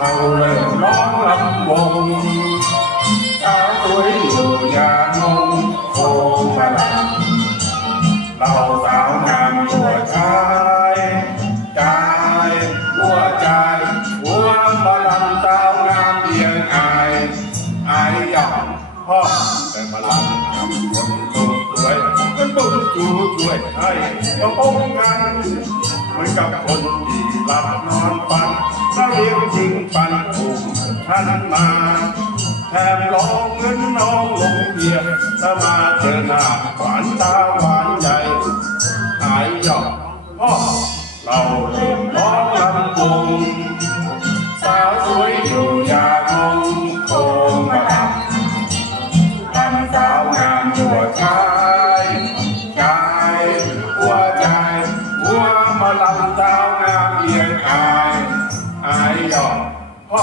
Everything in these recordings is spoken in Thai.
เอาเริ่มร้องลำวงสาวสวยอยู่อย่างงโคมาลังเราสาวงามตัวชายใจหัวใจหัวมาลังสาวงามเพียงอายอายยอกพ่อแต่มาลังทำคนสวยเป็นบุญจูช่วยให้ก็ป้องกัน มือนกับคนที่หลับนอนฝันแล้วเลี้ยงจริงปันถูกท่านมาแถมร้องเงินน้องลงเพียถ้ามาเจอหน้าหวานตาหวานใจหายหยอกพ่อเราเริ่มร้องลำวงสาวสวยอยู่อย่างงคงมาดำทำสาวงามหัวใจ สาวงามเพียงอายอายดอกพ่อ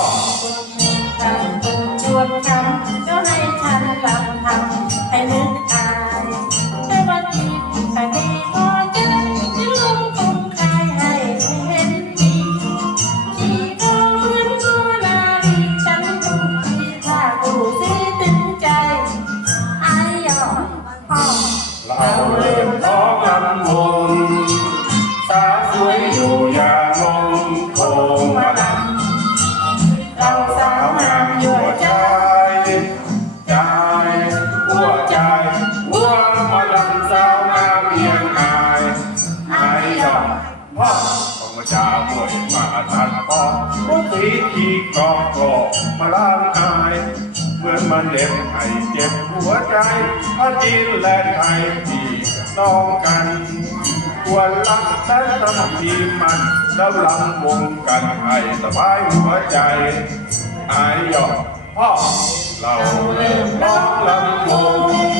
ชวนคำก็ให้ฉันลำทำให้นึกอายแต่วันที่ใครไม่พอใจจะลงคงใครให้เห็นดีที่ก็เหมือนกุหลาบฉันถูกที่ถ้ากูสิตึงใจอายยอมพ่อเรา มาลำสาวงามเพียงอายอายดอกพ่อของมาจาบวยมาทัดพ่อผู้ตีที่กอกกอกมาล้างอายเหมือนมันเด็บให้เจ็บหัวใจพระจีนและไทยพี่น้องกันควรรักและทำทีมันแล้วลำวงกันให้สบายหัวใจอายหยอกพ่อเราเริ่มร้องลำวง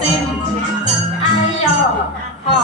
สิบอายยอมพ่อ